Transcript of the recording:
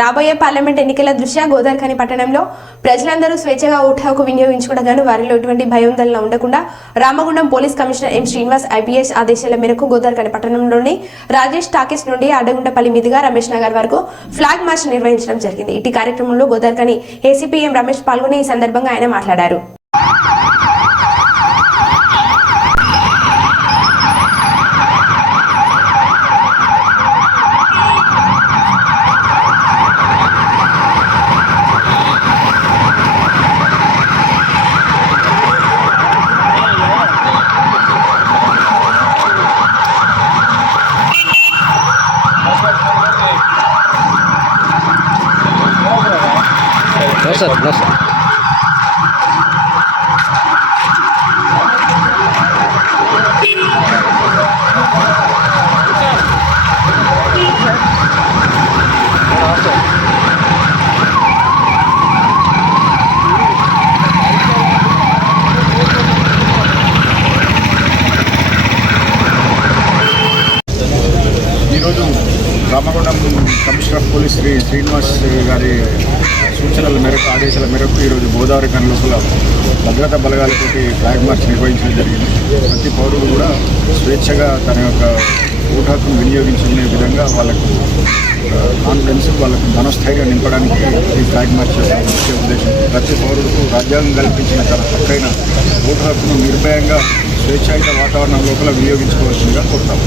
రాబోయే పార్లమెంట్ ఎన్నికల దృష్ట్యా గోదావరిఖని పట్టణంలో ప్రజలందరూ స్వేచ్ఛగా ఓటు హక్కు వినియోగించుకోవడానికి వారిలో ఎటువంటి భయోందనలు ఉండకుండా Ramagundam police commissioner M Srinivas IPS ఆదేశాల మేరకు గోదావరిఖని పట్టణంలోని రాజేష్ టాకీస్ నుండి అడగుంటపల్లి మీదుగా రమేష్ నగర్ వరకు ఫ్లాగ్ మార్చ్ నిర్వహించడం జరిగింది. ఇటు కార్యక్రమంలో గోదావరిఖని ఏసీపీ ఎం రమేష్ పాల్గొని ఈ సందర్భంగా ఆయన మాట్లాడారు. No, sir. ఈరోజు Ramagundam commissioner of police Shri Srinivas గారి సూచనల మేరకు ఆదేశాల మేరకు ఈరోజు గోదావరిఖని లోపల భద్రతా బలగాలతోటి ఫ్లాగ్ మార్చ్ నిర్వహించడం జరిగింది. ప్రతి పౌరుడు కూడా స్వేచ్ఛగా తన యొక్క ఓటు హక్కును వినియోగించుకునే విధంగా వాళ్ళకు కాన్ఫిడెన్స్, వాళ్ళకు మనస్థైర్యం నింపడానికి ఈ ఫ్లాగ్ మార్చ్ యొక్క ముఖ్య ఉద్దేశం. ప్రతి పౌరుడుకు రాజ్యాంగం కల్పించిన చాలా చక్కైన ఓటు హక్కును నిర్భయంగా స్వేచ్ఛాయుత వాతావరణం లోపల వినియోగించుకోవాల్సిందిగా కోరుతాము.